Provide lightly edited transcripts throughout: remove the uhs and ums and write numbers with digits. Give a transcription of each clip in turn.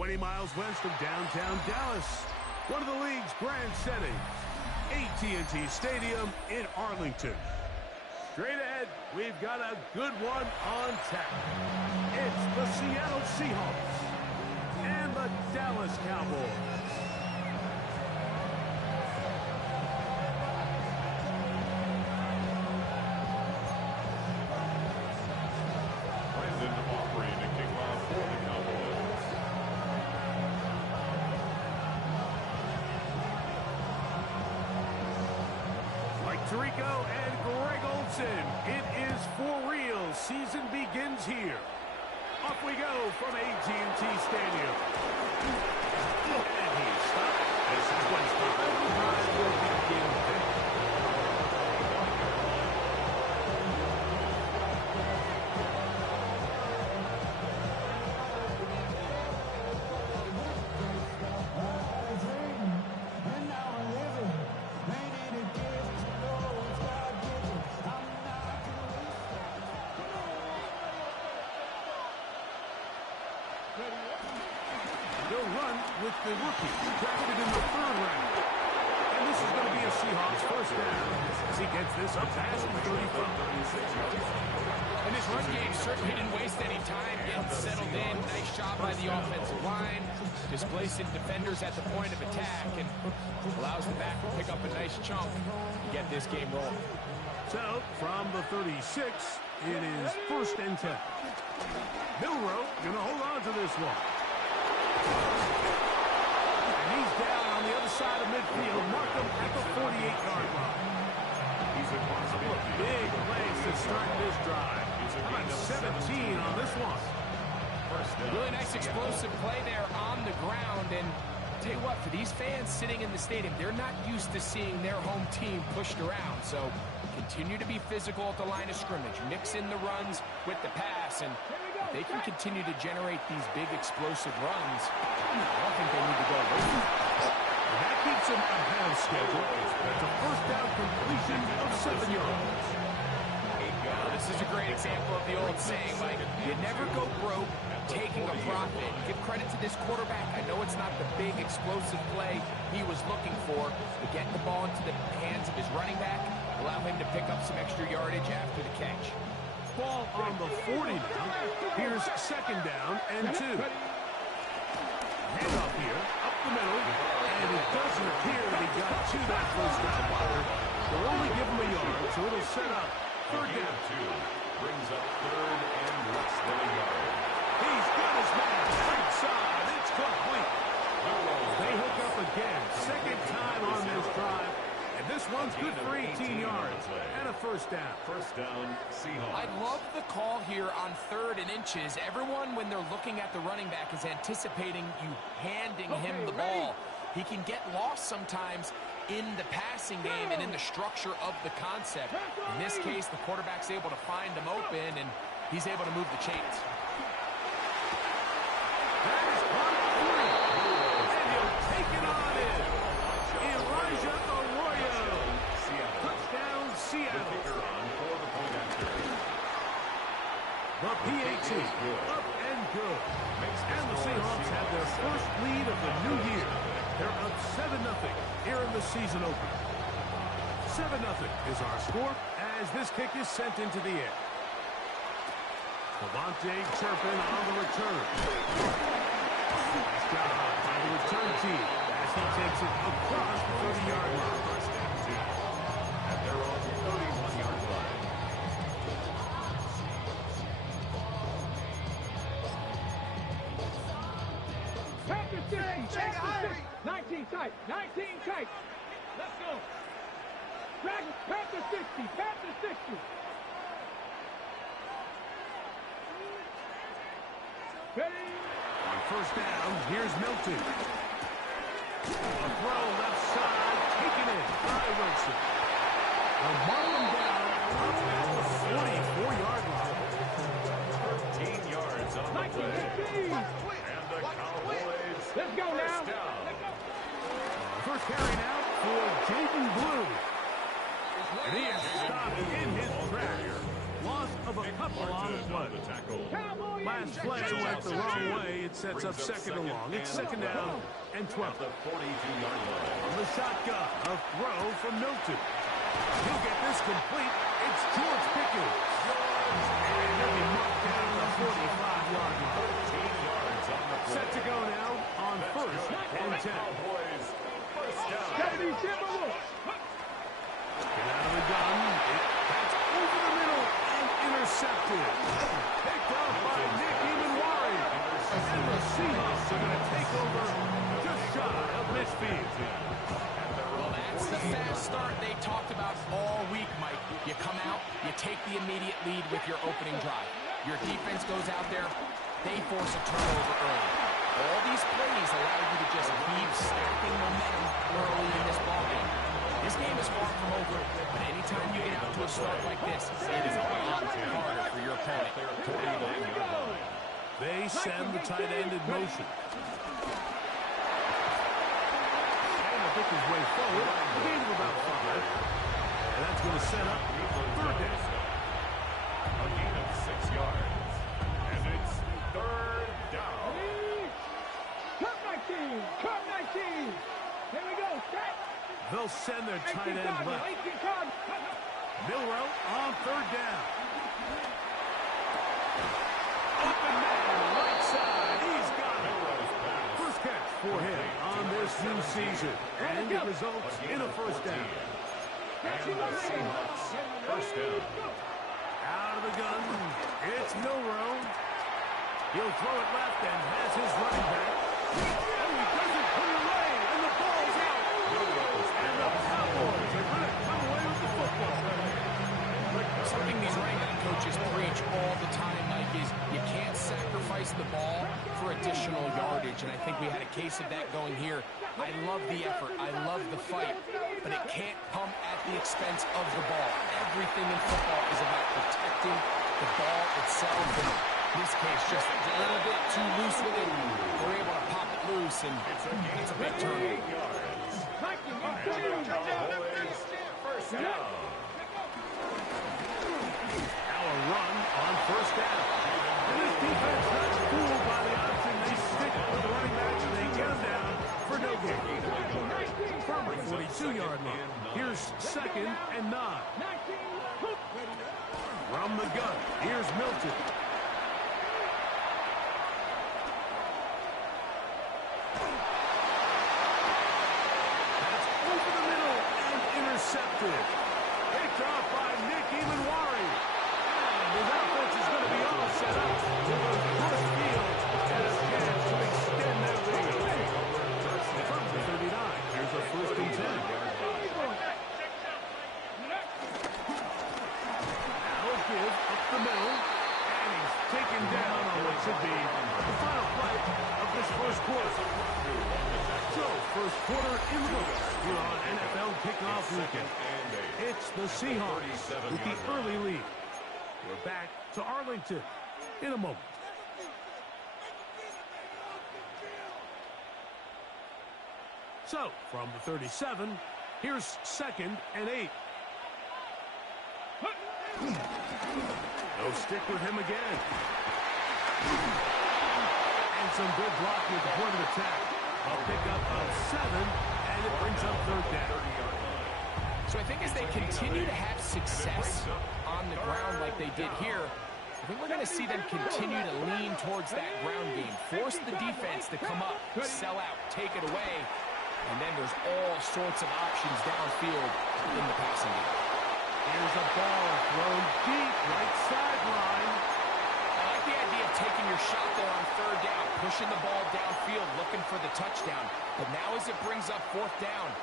20 miles west of downtown Dallas, one of the league's grand settings, AT&T Stadium in Arlington. Straight ahead, we've got a good one on tap. It's the Seattle Seahawks and the Dallas Cowboys. Tirico and Greg Olsen. It is for real. Season begins here. Off we go from AT&T Stadium. And he stopped. This is when drive will begin. They'll run with the rookie, drafted in the 3rd round. And this is going to be a Seahawks first down as he gets this up past the 35. And this run game certainly didn't waste any time getting settled in. Nice job by the offensive line, displacing defenders at the point of attack, and allows the back to pick up a nice chunk to get this game rolling. So, from the 36, it is 1st and 10. Milroe going to hold on to this one. And he's down on the other side of midfield. Mark him at the 48-yard line. He's a big plays to start this drive. How about 17 on this one? Really nice explosive play there on the ground. And tell you what, for these fans sitting in the stadium, they're not used to seeing their home team pushed around. So continue to be physical at the line of scrimmage. Mix in the runs with the pass. And if they can continue to generate these big explosive runs, I don't think they need to go away from that. That keeps them ahead of schedule. It's a first down completion of 7 yards. This is a great example of the old saying, like, you never go broke taking a profit. Give credit to this quarterback. I know it's not the big explosive play he was looking for, but getting the ball into the hands of his running back, allow him to pick up some extra yardage after the catch. Ball on the 40 now. Here's 2nd down and 2. Handoff here, up the middle, and it doesn't appear that he got to that first down blocker. They'll only give him a yard, so it'll set up 3rd down. Brings up 3rd and less than a yard. He's got his man right side. It's complete. They hook up again. 2nd time on this drive. And this one's good for 18 yards and a first down. First down, Seahawks. I love the call here on 3rd and inches. Everyone, when they're looking at the running back, is anticipating you handing him the ball. He can get lost sometimes in the passing game and in the structure of the concept. In this case, the quarterback's able to find him open, and he's able to move the chains. That is on 3. And he'll take it on in. Elijah Arroyo. Touchdown, Seattle. The PAT, up and good. And the Seahawks have their first lead of the new year. They're up 7-0 here in the season opener. 7-0 is our score as this kick is sent into the air. Devontae Turpin on the return. Nice job by the return team as he takes it across the 30-yard line. First down, Seahawks at their own 31-yard line. Panther 60, Panther 60, 19 tight, 19 tight. Let's go. Dragon, Panther 60, Panther 60. Ready? On first down, here's Milton. A throw left side, taken in by Wilson. They'll mark him down up at the 44-yard line. 13 yards on the play. And the Cowboys. Let's go now. Let's go. First carry now for Jaden Blue. And he is stopped in his tracks. Loss of a couple on the play. Last play went the wrong way. It sets up second and long. It's second down and 12. The 42-yard line. On the shotgun, a throw from Milton. He'll get this complete. It's George Pickens. And he'll be marked down the 45-yard line. 13 yards on the play. Set to go now on first and 10. Cowboys, first down. Get out of the gun. That's over the middle and intercepted. Picked up by Nick Emanwari. And the Seahawks are going to take over just shy of midfield. Well, that's the fast start they talked about all week, Mike. You come out, you take the immediate lead with your opening drive. Your defense goes out there, they force a turnover early. All these plays allow you to just keep stacking momentum early in this ballgame. This game is far from over, but anytime you get out to a start like this, it is a lot harder for your opponent. They send the tight end in motion. And I think his way forward. A gain of about 5. And that's going to set up third down. A gain of 6 yards. And it's third down. Cut 19! Cut 19! Here we go, set! They'll send their tight end left. Milrow on third down. Open man, right side. He's got it. First catch for him on this new season. And it results in a first down. First down. Out of the gun. It's Milrow. He'll throw it left and has his running back. Oh, he doesn't put it away. And the ball's out. And the Cowboys are going to come away with the football. Something these running coaches preach all the time, Mike, is you can't sacrifice the ball for additional yardage, and I think we had a case of that going here. I love the effort. I love the fight, but it can't come at the expense of the ball. Everything in football is about protecting the ball itself, and in this case, just a little bit too loose with it. We're able to pop it loose, and it's a big turnover. First down. Now a run on first down. And this defense not fooled by the option. They stick with the running backs and they get him down for no gain. From the 42-yard line. Here's second and 9. From the gun, here's Milton. That's over the middle and intercepted. Picked off by Nick Emanwari. And his offense is going to be all set up to go across the field and a chance to extend that lead. From the 39, here's a first and 10. Now give up the middle, and he's taken down on what should be the final play of this first quarter. So, first quarter in the books here on NFL Kickoff Weekend. It's the Seahawks with the early lead. We're back to Arlington in a moment. So, from the 37, here's second and 8. No stick with him again. And some good blocking at the point of attack. A pickup of 7, and it brings up third down. So I think as they continue to have success on the ground like they did here, I think we're going to see them continue to lean towards that ground game. Force the defense to come up, sell out, take it away, and then there's all sorts of options downfield in the passing game. Here's a ball thrown deep, right sideline. I like the idea of taking your shot there on third down, pushing the ball downfield, looking for the touchdown. But now as it brings up fourth down,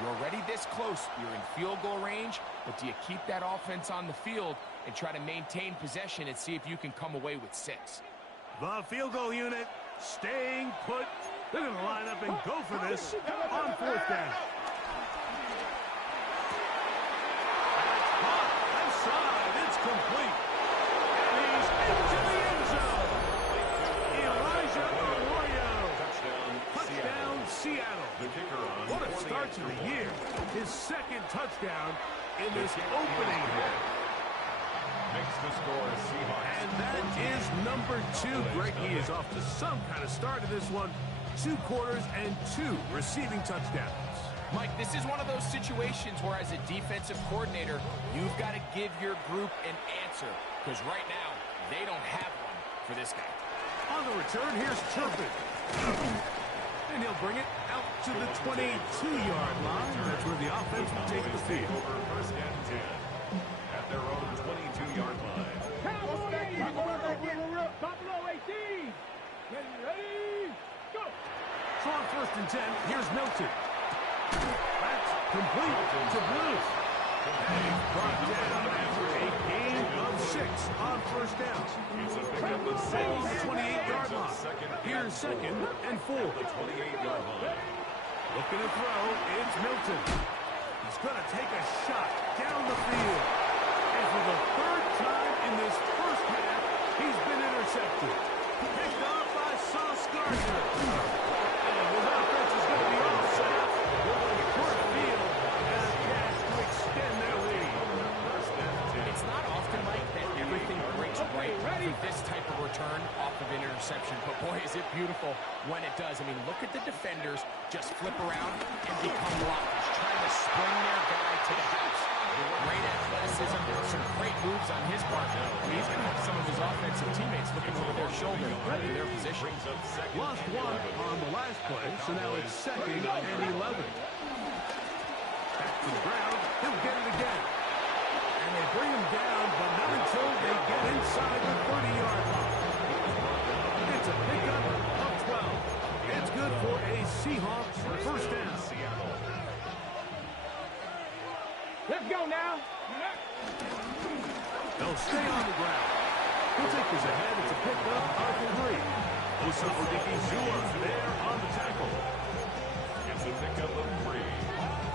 you're already this close. You're in field goal range, but do you keep that offense on the field and try to maintain possession and see if you can come away with 6? The field goal unit staying put. They're going to line up and go for this on fourth down. Left side, it's complete. And he's into the end zone. Elijah Arroyo. Touchdown, Seattle. What a start to the year. His second touchdown in this opening half. makes the score Seahawks. And that is number 2. Greg, he is off to some kind of start in this one. 2 quarters and 2 receiving touchdowns. Mike, this is one of those situations where as a defensive coordinator, you've got to give your group an answer. Because right now, they don't have one for this guy. On the return, here's Turpin. And he'll bring it out to the 22-yard line. That's where the offense will take the field. Over first and 10 at their own 22-yard line. Cowboys, Buffalo 18. Get ready, go. So on first and 10, here's Milton. That's complete to Blue. And brought down after a gain of 6 on first down. It's a pickup of 6. 28-yard line. Here's second and 4. The 28-yard line. Looking to throw, it's Milton. He's going to take a shot down the field. And for the 3rd time in this first half, he's been intercepted. Picked off by Sauce Gardner. And his offense is going to be all set with a short field and a chance to extend their lead. It's not often, Mike, that everything breaks right for this type of return off of an interception. But, boy, is it beautiful when it does. I mean, look at the defenders just flip around and become blockers, trying to spring their guy to the house. Great athleticism, some great moves on his part. He's going to have some of his offensive teammates looking over their shoulder in their position. Lost 1 on the last play, so now it's 2nd and 11. Back to the ground, he'll get it again. And they bring him down, but not until they get inside the 30-yard line. It's a pickup of 12. It's good for a Seahawks first down. Let's go now. They'll stay on the ground. He'll take this ahead. It's a pickup of 3. Osa Odigizua there on the tackle. It's a pickup of 3.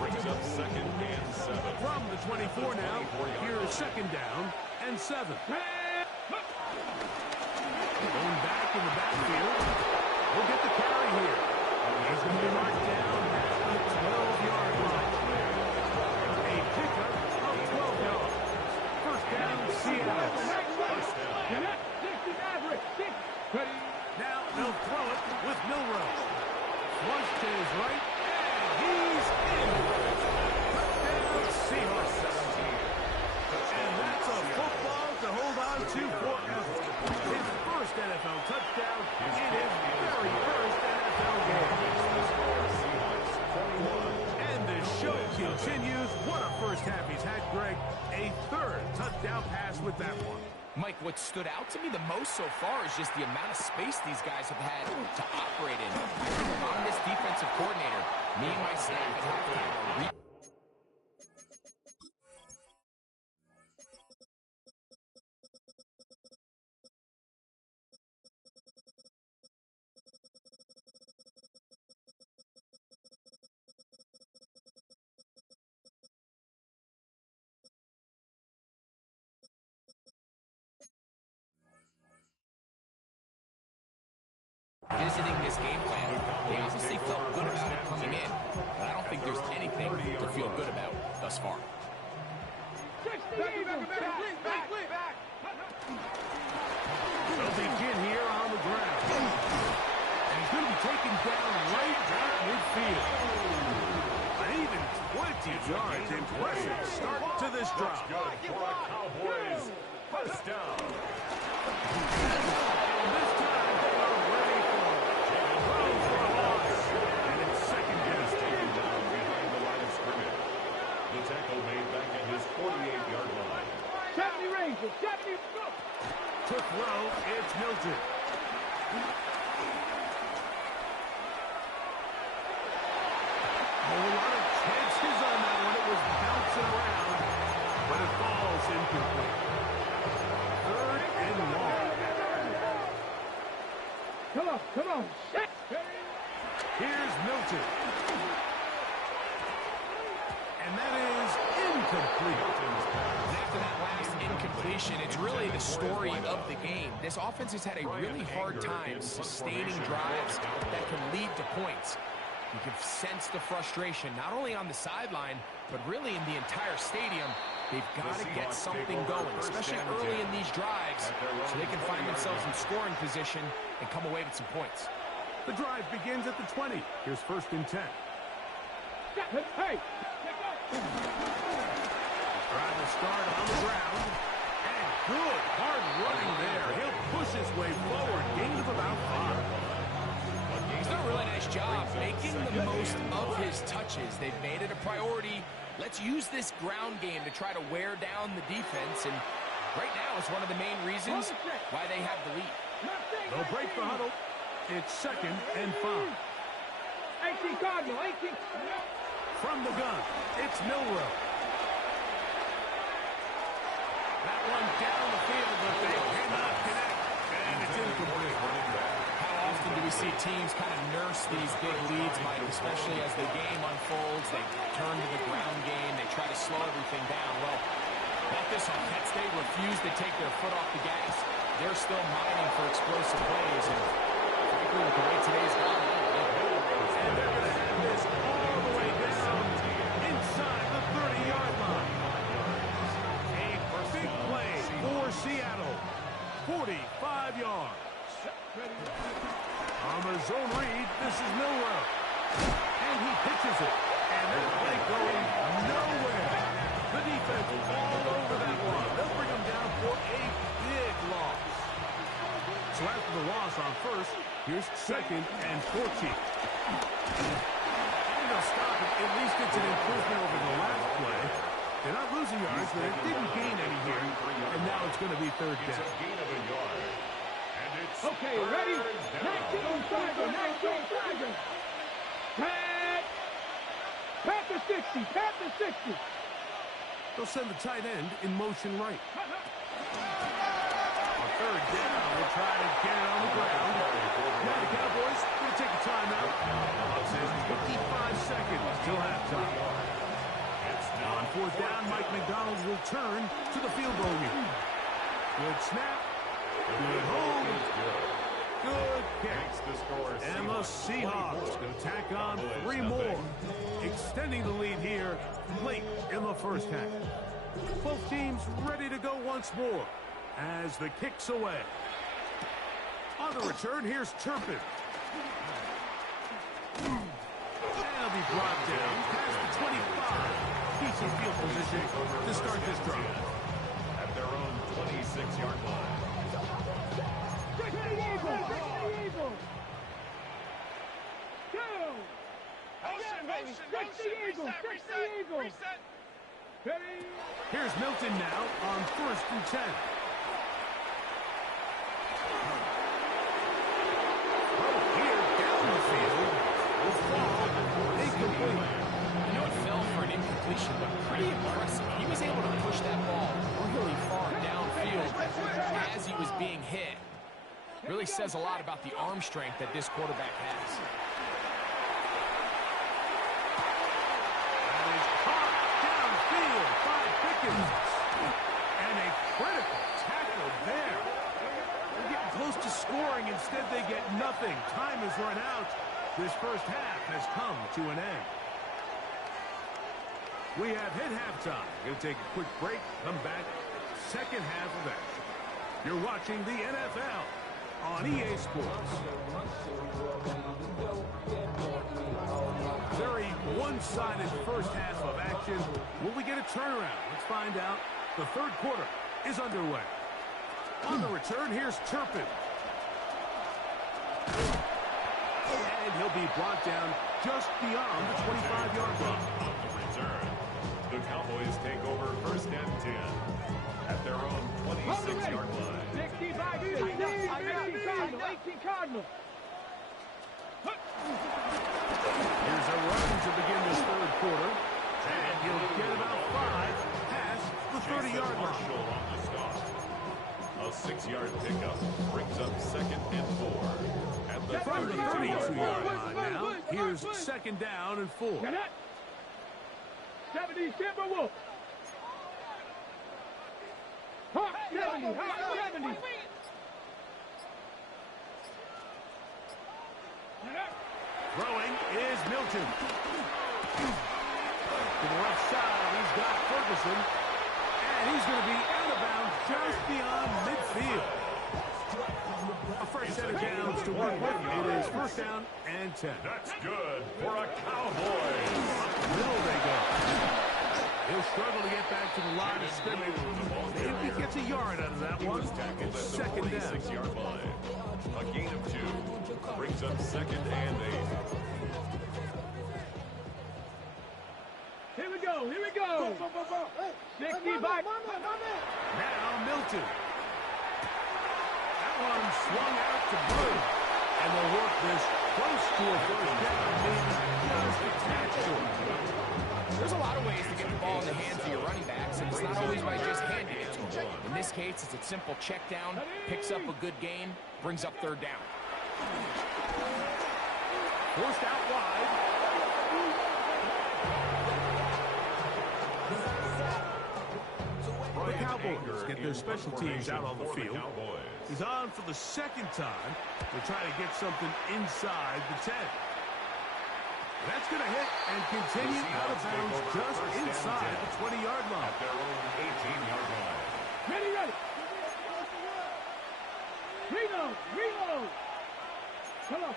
Brings up 2nd and 7. From the 24 now, here's 2nd down and 7. Going back in the backfield. We'll get the carry here. He's going to be marked down at the 12-yard line. A pickup of 12 yards. First down, Seattle. Now they'll throw it with Milrow. Flush to his right, and he's in. Touchdown, Seahawks. 17. And that's a football to hold on to forever. His first NFL touchdown in his very first NFL game. And the show continues. What a first half he's had, Greg. A 3rd touchdown pass with that one. Mike, what stood out to me the most so far is just the amount of space these guys have had to operate in. I think if I'm this defensive coordinator, me and my staff at halftime are visiting this game plan. They obviously felt good about it coming in, but I don't think there's anything to feel good about thus far. They'll begin here on the ground. And he's going to be taken down right at midfield. An even 20 yards. Impressive start to this drive. Good for a Cowboys first down. And this time they are ready for it. Throw for a loss. And it's 2nd down. Taken down behind the line of scrimmage. The tackle made back at his 48-yard line. 70 Rangers, 70, go! To throw, it's Milton. A lot of chances on that one. It was bouncing around, but it falls incomplete. 3rd and long. Come on. Here's Milton. And that is incomplete. After that last incompletion, it's really the story of the game. This offense has had a really hard time sustaining drives that can lead to points. You can sense the frustration, not only on the sideline, but really in the entire stadium. They've got to get something going, especially early in these drives, so they can find themselves in scoring position and come away with some points. The drive begins at the 20. Here's 1st and 10. Hey! Trying to start on the ground. And good, hard running there. He'll push his way forward. Gain of about 5. He's done a really nice job making the most of his touches. They've made it a priority. Let's use this ground game to try to wear down the defense, and right now it's one of the main reasons why they have the lead. They'll break the huddle. It's 2nd and 5. 18 Cardinal, 18. From the gun, it's Milrow. That one down the field, but they cannot connect, and it's incomplete. How often do we see teams kind of nurse these big leads, Mike, especially as the game unfolds? They turn to the ground game. They try to slow everything down. Well, not this offense. They refuse to take their foot off the gas. They're still mining for explosive plays, and frankly, with the way today's gone, and they're going to have this all the way down inside the 30-yard line. A big play for Seattle. 45 yards. On the zone read, this is Milrow. And he pitches it. And that play going nowhere. The defense all over that one. They'll bring him down for a big loss. So after the loss on 1st, here's 2nd and 14. And they'll stop it. At least it's an improvement over the last play. They're not losing yards, but it didn't gain any here. And now it's going to be 3rd down. Okay, ready? 19 Tiger, 19 Tiger. Pat the 60, pat the 60. They'll send the tight end in motion right. On 3rd down, we'll try to get it on the ground. Now the Cowboys going to take a timeout. It says 55 seconds till halftime. On 4th down, Mike McDonald will turn to the field goal unit. Good snap. Good hold. Good kick. And the Seahawks going to tack on 3 more, extending the lead here late in the 1st half. Both teams ready to go once more as the kick's away. On the return, here's Turpin. And he'll be brought down past the 25. Decent field position to start this drive. At their own 26-yard line. Here's Milton now on 1st and 10. Here down the field will fall incomplete. I know it fell for an incompletion, but pretty impressive. He was able to push that ball really far downfield as he was being hit. Really says a lot about the arm strength that this quarterback has. That is caught downfield by Pickens. And a critical tackle there. They're getting close to scoring. Instead, they get nothing. Time has run out. This 1st half has come to an end. We have hit halftime. Going to take a quick break. Come back. 2nd half of action. You're watching the NFL on EA Sports. Very one-sided 1st half of action. Will we get a turnaround? Let's find out. The 3rd quarter is underway. On the return, here's Turpin. And he'll be brought down just beyond the 25-yard line. On the return, the Cowboys take over 1st and 10 at their own 26-yard line. 65, 18 Cardinal, 18 Cardinal. Here's a run to begin this 3rd quarter. And he'll get about 5 past the 30-yard line. On the stop. A 6-yard pickup brings up 2nd and 4. At the From the 32-yard line now, here's 2nd down and 4. 70 Timberwolf. Hot 70, hot 70. Throwing is Milton. To the left side, he's got Ferguson. And he's going to be out of bounds just beyond midfield. A fresh set of downs to work with. It is first down and 10. That's good for a Cowboys. Middle they go. He'll struggle to get back to the line of scrimmage. Maybe he gets a yard out of that one. Tackled at the Second down. 46-yard line. A gain of 2 brings up second and 8. Here we go. Here we go. 60 back. Now Milton. That one swung out to Blue. And they'll work this close to a first down. Maybe just attached to it. There's a lot of ways to get the ball in the hands of your running backs, and it's not always by just handing it to them. In this case, it's a simple check down, picks up a good gain, brings up third down. Forced out wide. The Cowboys get their special teams out on the field. He's on for the second time to try to get something inside the 10. That's going to hit and continue out of bounds just inside the 20-yard line. At their own 18-yard line. Ready. Reload. Come on.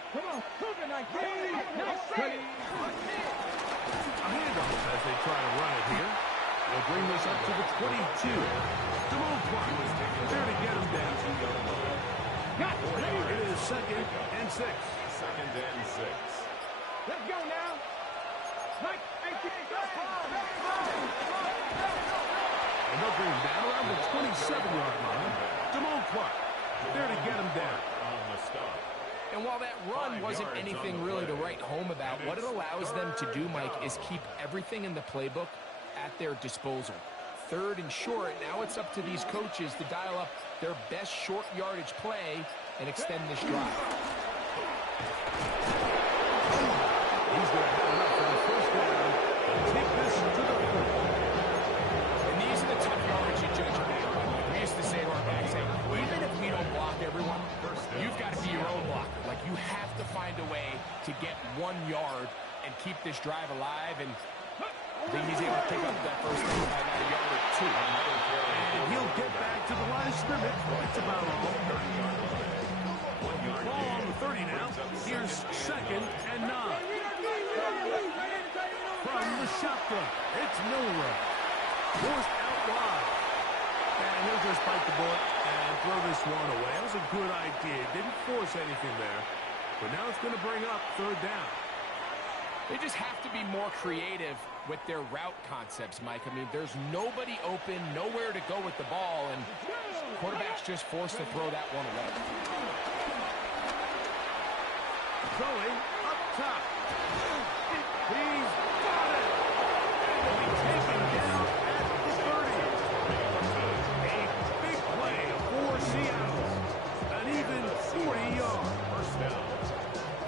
Cougar 19. Ready. A handoff as they try to run it here. They'll bring this up to the 22. Jamal Clark was there to get him down. It is second and 6. Second and 6. Let's go now. Mike, And they'll bring him down around the 27-yard line. Jamal Clark there to get him down. On the stop. And while that run wasn't anything really to write home about, what it allows them to do, Mike, is keep everything in the playbook at their disposal. Third and short, now it's up to these coaches to dial up their best short yardage play and extend this drive. He's going to have enough for the first down and take this to the 40. And these are the tough yardage you judge on. We used to say to our backs, even if we don't block everyone, you've got to be your own blocker. Like, you have to find a way to get 1 yard and keep this drive alive. And I think he's able to pick up that first down by about a yard or 2. And he'll get back to the line of scrimmage. It's about all. Ball on the 30 now. Here's second and 9. From the shotgun, it's Milrow. Forced out wide. And he'll just bite the bullet and throw this one away. That was a good idea. Didn't force anything there. But now it's going to bring up third down. They just have to be more creative with their route concepts, Mike. I mean, there's nobody open, nowhere to go with the ball, and quarterback's just forced to throw that one away. Going up top. He's got it. He'll be taken down at the 30. A big play for Seattle. An even 40 yards. First down.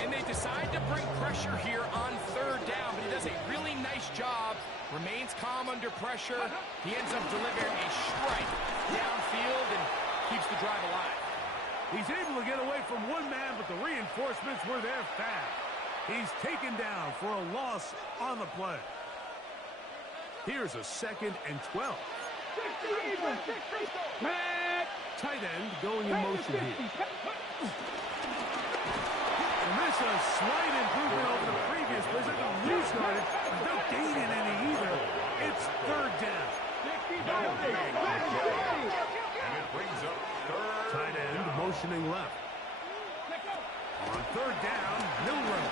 And they decide to bring pressure here on third down, but he does a really nice job. Remains calm under pressure. He ends up delivering a strike downfield and keeps the drive alive. He's able to get away from one man, but the reinforcements were there fast. He's taken down for a loss on the play. Here's a second and 12. Tight end going in motion here. And this a slight improvement over the previous play. It's like a restarted. No gaining any either. It's third down. And it brings up third. Tight end motioning left. On third down, Milrow.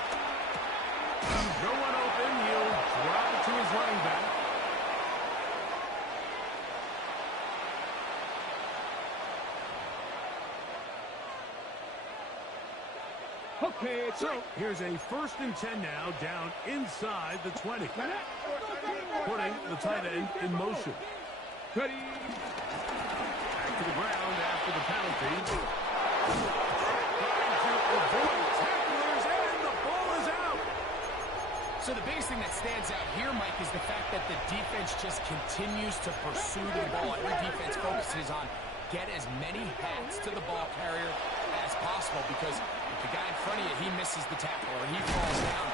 No one open. He'll drop it to his running back. Okay, So here's a first and 10 now, down inside the 20. Putting the tight end in motion. ready. Back to the ground after the penalty. Trying to avoid tacklers, and the ball is out. So the biggest thing that stands out here, Mike, is the fact that the defense just continues to pursue the ball. Every defense focuses on get as many hats to the ball carrier as possible, because if the guy in front of you, he misses the tackle or he falls down,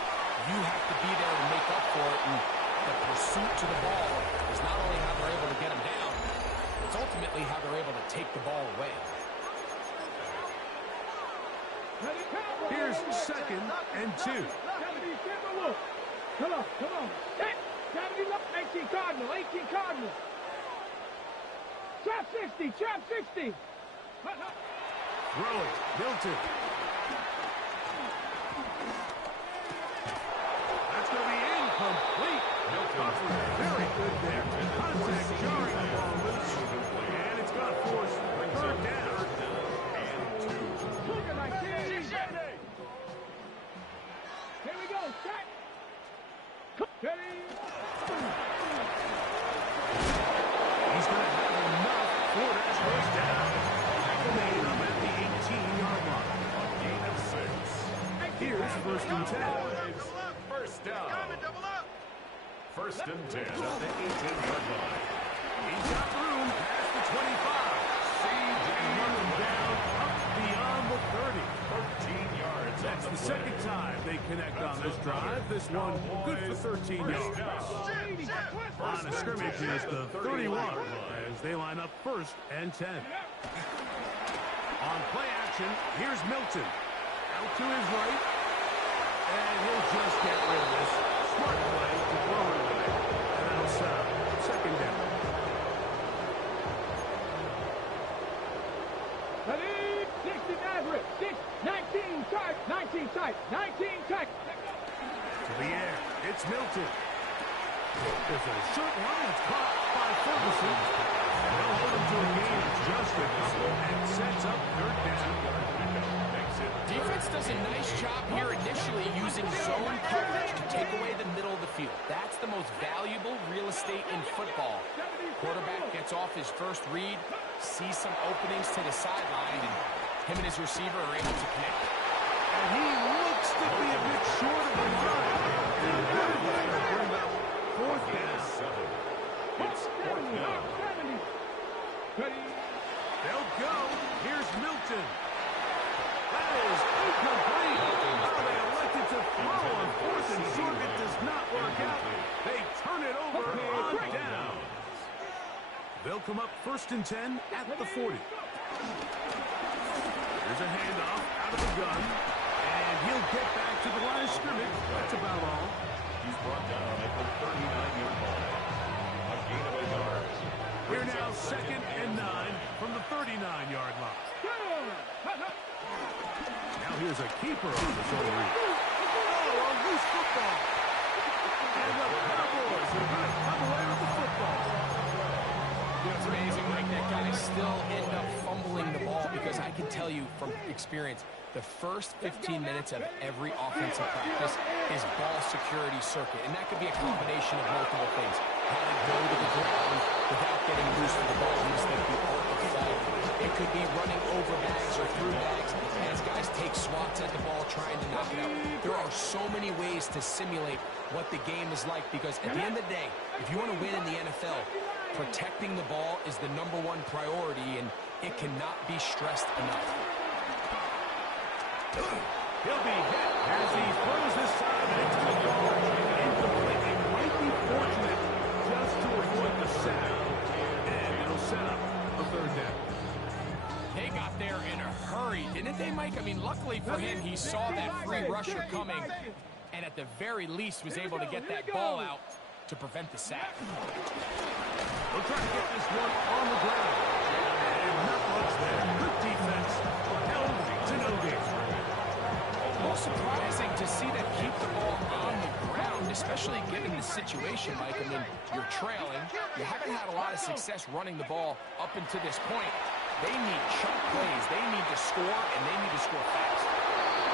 you have to be there to make up for it. And the pursuit to the ball is not only how they're able to get him down, It's ultimately how they're able to take the ball away. Here's 2nd and 2. Come on, come on. 18 Cardinal, 18 Cardinal. Trap 60, trap 60. Throw it, Milton. That's going to be incomplete. Buffer, very good there. Contact jarring the ball loose. And it's going to force 3rd down. Here we go, set. Ready. He's going to have enough for that 1st down. Tackle made up at the 18-yard line. A gain of 6. Here's 1st and 10. First down. 1st and 10 at the 18-yard line. He's got room past the 25. And running down up beyond the 30. 13 yards. That's the 2nd time they connect on this drive. This one good for 13 yards. Line of scrimmage is the 31 as they line up 1st and 10. On play action, here's Milton. Out to his right. And he'll just get rid of this. Smart play to throw it away. And that'll set up 2nd down. Ready. 60 Maverick. 19 tight. 19 tight. 19 tight. To the air. It's Milton. There's a short line. It's caught by Ferguson. They'll hold him to a gain of just a couple and sets up 3rd down. Defense does a nice job here initially using zone coverage to take away the middle of the field. That's the most valuable real estate in football. Quarterback gets off his first read, sees some openings to the sideline, and him and his receiver are able to connect. And he looks to be a bit short of the line. And a good way to bring up 4th down. It's 4th down. Ready. They'll go. Here's Milton. That is incomplete. Oh, they elected to throw on 4th and short. It does not work out. They turn it over on down. They'll come up 1st and 10 at the 40. Here's a handoff out of the gun. And he'll get back to the line of scrimmage. That's about all. He's brought down at the 39-yard line. A gain of 8 yards. We're now 2nd and 9 from the 39-yard line. Now here's a keeper on the zone read. Oh, a loose football. And the Cowboys are going to come away with the football. You know, it's amazing, Mike, that guys still end up fumbling the ball because I can tell you from experience, the first 15 minutes of every offensive practice is ball security circuit, and that could be a combination of multiple things. How to go to the ground without getting loose with the ball. He's like the art of flight. It could be running over bags or through bags as guys take swats at the ball trying to knock it out. There are so many ways to simulate what the game is like because at the end of the day, if you want to win in the NFL, protecting the ball is the #1 priority, and it cannot be stressed enough. He'll be hit as he throws this side into the ball. Incomplete. It might be fortunate just to avoid the sack. And it'll set up a 3rd down. They got there in a hurry, didn't they, Mike? I mean, luckily for him, he saw that free rusher coming and at the very least was able to get that ball out to prevent the sack. They'll try to get this one on the ground. And not much there. Good defense. Held to no gain. Most surprising to see them keep the ball on the ground, especially given the situation, Mike. I mean, you're trailing. You haven't had a lot of success running the ball up until this point. They need chunk plays. They need to score, and they need to score fast.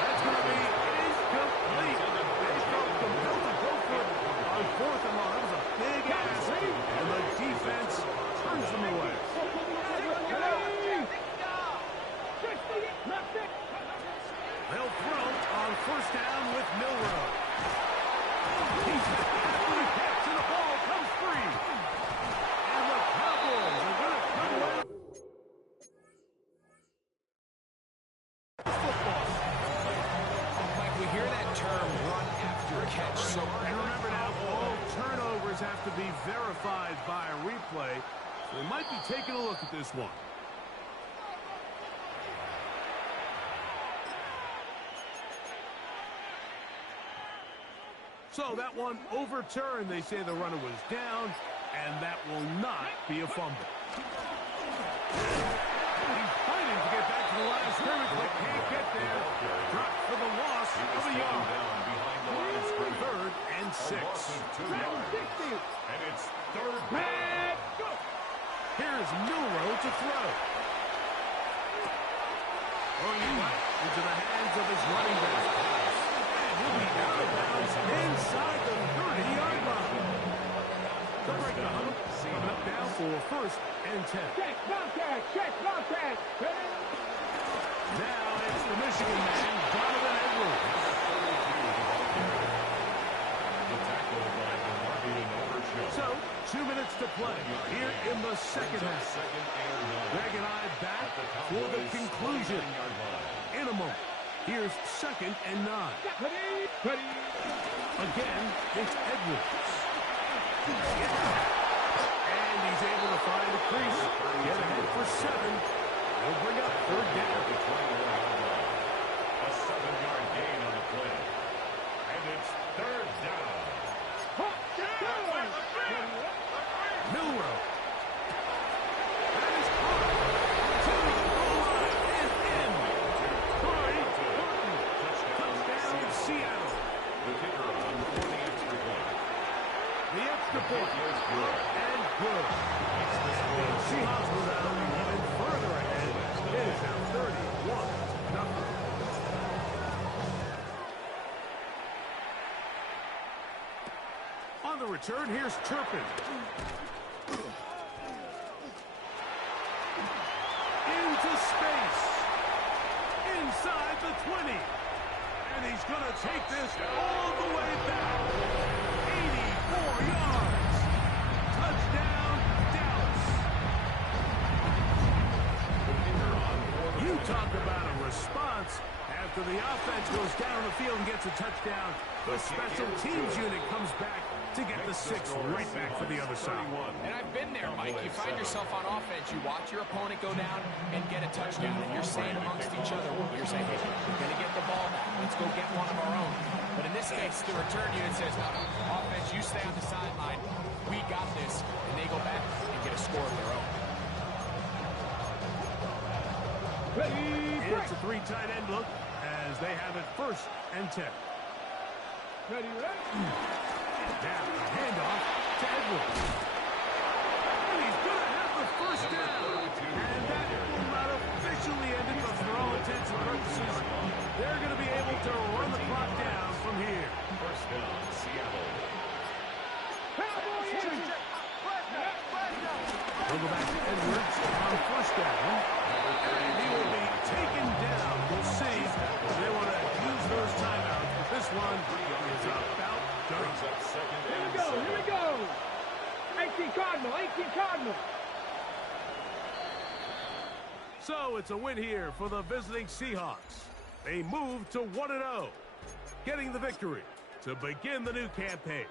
That's going to be incomplete. They felt compelled to go for it on 4th and long. That was a big ask, and the defense turns them away. They'll throw on 1st down with Milrow. He's happily catch, and the ball comes free. And the Cowboys are going to come away. Mike, we hear that term, run after catch. So, And remember now, all turnovers have to be verified by a replay. So they might be taking a look at this one. So that one overturned. They say the runner was down, and that will not be a fumble. He's fighting to get back to the line of scrimmage, but can't get there. Dropped for the loss of a yard. Third and 6. And it's third down. Here's Milrow to throw. Throwing it right into the hands of his running back. And he'll be out of bounds inside the 30-yard line. The break down, coming up now for first and 10. Check, contact, check, contact. Now it's the Michigan man, Donovan Edwards. So, 2 minutes to play here in the second half. Greg and I back for the conclusion. In a moment, here's second and 9. Again, it's Edwards. And he's able to find a crease. Get ahead for 7. He'll bring up third down. A 7-yard gain on the play. And it's third down. Milrow. That is caught. To the goal line and in. Touchdown, Seattle. The kicker on for the extra point. The extra point is good and good. The Seahawks were down even further ahead. It is now 31-0. On the return, here's Turpin. Into space. Inside the 20. And he's going to take this all the way back. 84 yards. Touchdown, Dallas. You talk about a response. After the offense goes down the field and gets a touchdown, the special teams unit comes back to get the 6 right back for the other side. And I've been there, Mike. You find yourself on offense, you watch your opponent go down and get a touchdown, and you're saying amongst each other, you're saying, hey, we're going to get the ball back. Let's go get one of our own. But in this case, the return unit says, no, offense, you stay on the sideline. We got this. And they go back and get a score of their own. It's a 3 tight end look as they have it first and 10. Ready? Now, handoff to Edwards. And he's going to have the first down. And that will not officially end it, but for all intents and purposes, they're going to be able to run the clock down from here. First down, Seattle. We'll go back to Edwards on first down. And he will be taken down. We'll see. They want to use those timeouts, but this one is about done. Here we go. 18 Cardinal, 18 Cardinal. So it's a win here for the visiting Seahawks. They move to 1-0, getting the victory to begin the new campaign.